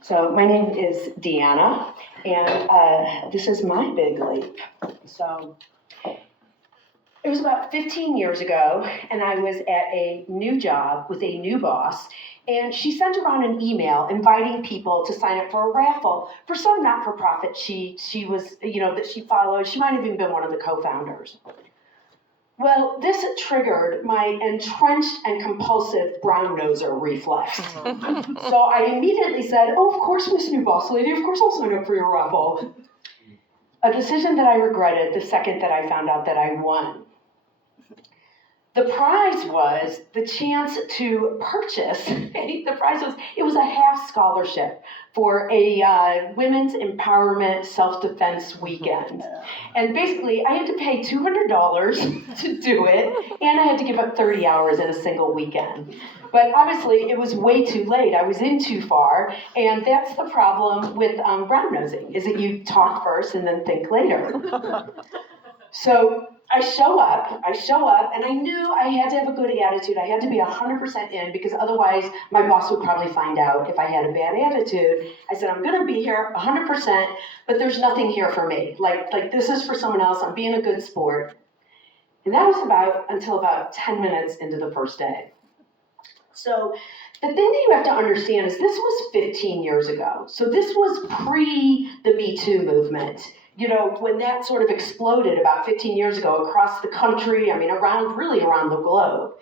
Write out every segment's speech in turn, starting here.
So my name is Deanna, and this is my big leap. So it was about 15 years ago, and I was at a new job with a new boss, and she sent around an email inviting people to sign up for a raffle for some not-for-profit she was, that she followed. She might have even been one of the co-founders. Well, this triggered my entrenched and compulsive brown-noser reflex. So I immediately said, "Oh, of course, Miss New Boss Lady, of course I'll sign up for your raffle." A decision that I regretted the second that I found out that I won. The prize was the chance to purchase, it was a half scholarship for a women's empowerment self-defense weekend. And basically, I had to pay $200 to do it, and I had to give up 30 hours in a single weekend. But obviously, it was way too late. I was in too far, and that's the problem with brown nosing, is that you talk first and then think later. So I show up, and I knew I had to have a good attitude. I had to be 100% in, because otherwise my boss would probably find out if I had a bad attitude. I said, I'm gonna be here 100%, but there's nothing here for me. Like this is for someone else. I'm being a good sport. And that was until about 10 minutes into the first day. So the thing that you have to understand is this was 15 years ago. So this was pre the Me Too movement. When that sort of exploded about 15 years ago across the country, around the globe.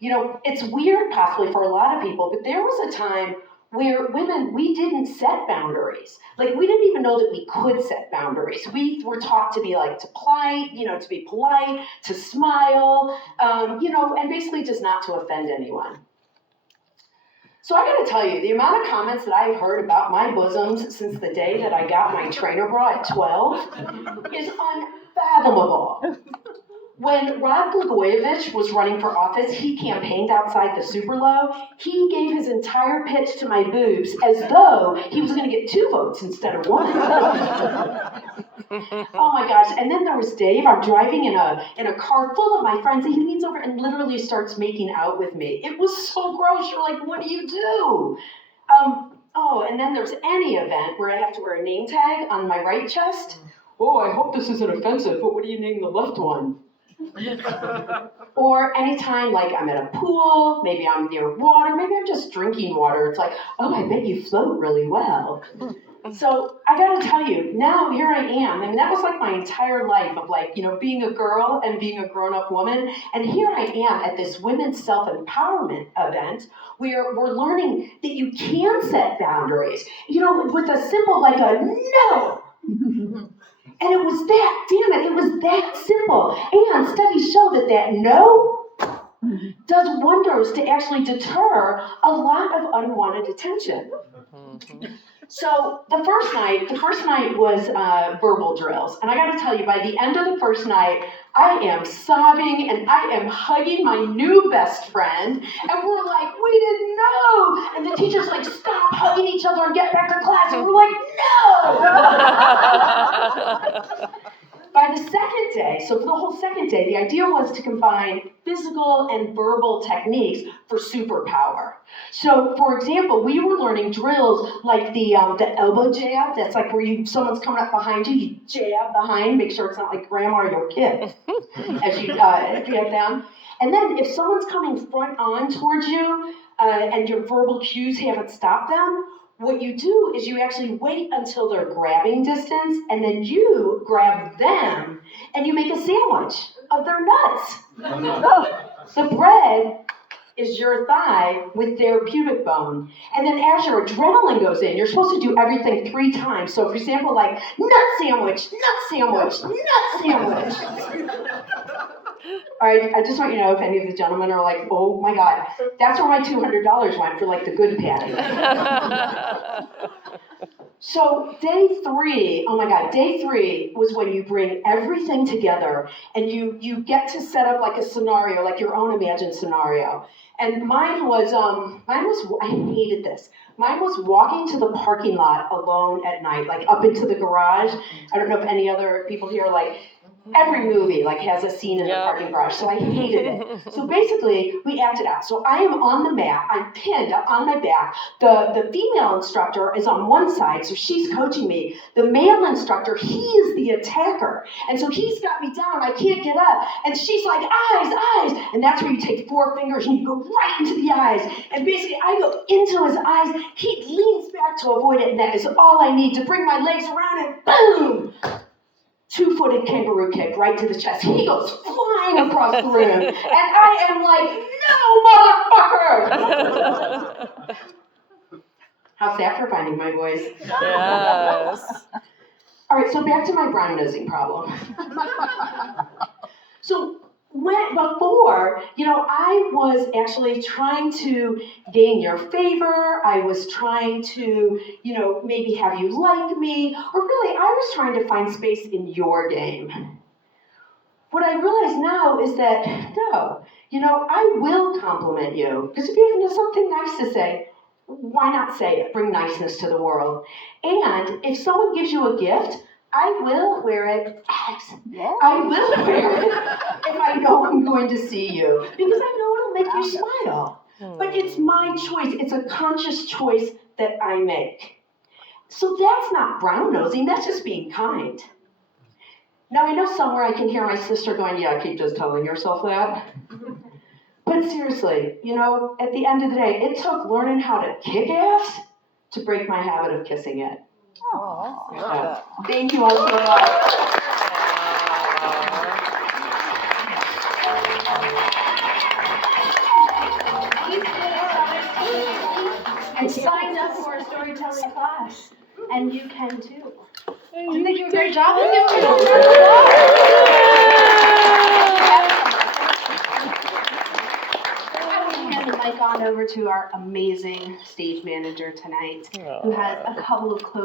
It's weird possibly for a lot of people, but there was a time where women, we didn't set boundaries. Like, we didn't even know that we could set boundaries. We were taught to be to be polite, to smile, and basically just not to offend anyone. So I gotta tell you, the amount of comments that I've heard about my bosoms since the day that I got my trainer bra at 12 is unfathomable. When Rod Blagojevich was running for office, he campaigned outside the Superlow. He gave his entire pitch to my boobs as though he was gonna get 2 votes instead of 1. Oh my gosh, and then there was Dave. I'm driving in a car full of my friends, and he leans over and literally starts making out with me. It was so gross. You're like, what do you do? And then there's any event where I have to wear a name tag on my right chest. Oh, I hope this isn't offensive, but what do you name the left one? Or anytime, I'm at a pool, maybe I'm near water, maybe I'm just drinking water. It's like, oh, I bet you float really well. So I gotta tell you, now here I am, and that was my entire life of being a girl and being a grown-up woman, and here I am at this women's self-empowerment event where we're learning that you can set boundaries, with a simple a no. And it was that simple. And studies show that no does wonders to actually deter a lot of unwanted attention. So the first night was verbal drills. And I gotta tell you, by the end of the first night, I am sobbing and I am hugging my new best friend. And we're like, we didn't know. And the teacher's like, stop hugging each other and get back to class. And we're like, no! By the second day, so for the whole second day, the idea was to combine physical and verbal techniques for superpower. So, for example, we were learning drills like the elbow jab. That's where someone's coming up behind you, you jab behind, make sure it's not like grandma or your kid as you jab down. And then if someone's coming front on towards you and your verbal cues haven't stopped them, what you do is you actually wait until they're grabbing distance, and then you grab them, and you make a sandwich of their nuts. The bread is your thigh with their pubic bone. And then as your adrenaline goes in, you're supposed to do everything 3 times. So for example, nut sandwich, nut sandwich, nut sandwich. All right, I just want you to know if any of the gentlemen are like, oh my God, that's where my $200 went for the good patty. So day 3 was when you bring everything together and you get to set up a scenario, your own imagined scenario. And mine was, I hated this. Mine was walking to the parking lot alone at night, up into the garage. I don't know if any other people here Every movie like has a scene in the parking garage, so I hated it. So basically, we acted out. So I am on the mat, I'm pinned up on my back. The female instructor is on one side, so she's coaching me. The male instructor, he is the attacker. And so he's got me down, I can't get up. And she's like, eyes, eyes. And that's where you take 4 fingers and you go right into the eyes. And basically, I go into his eyes. He leans back to avoid it, and that is all I need to bring my legs around and boom! 2-footed kangaroo kick right to the chest. He goes flying across the room. And I am like, no, motherfucker! How's that for finding my voice? Yes. All right, so back to my brown nosing problem. So before, I was actually trying to gain your favor. I was trying to, maybe have you like me, or really, I was trying to find space in your game. What I realize now is that, no, I will compliment you, because if you have something nice to say, why not say it? Bring niceness to the world. And if someone gives you a gift, I will wear it, Alex. Yeah. I will wear it if I know I'm going to see you, because I know it'll make you smile. But it's my choice. It's a conscious choice that I make. So that's not brown nosing. That's just being kind. Now I know somewhere I can hear my sister going, yeah, keep just telling yourself that. But seriously, at the end of the day, it took learning how to kick ass to break my habit of kissing it. Oh, thank you all so much. And signed up for a storytelling class, and you can too. You think you do a great job? I want to hand the mic on over to our amazing stage manager tonight, who has a couple of closing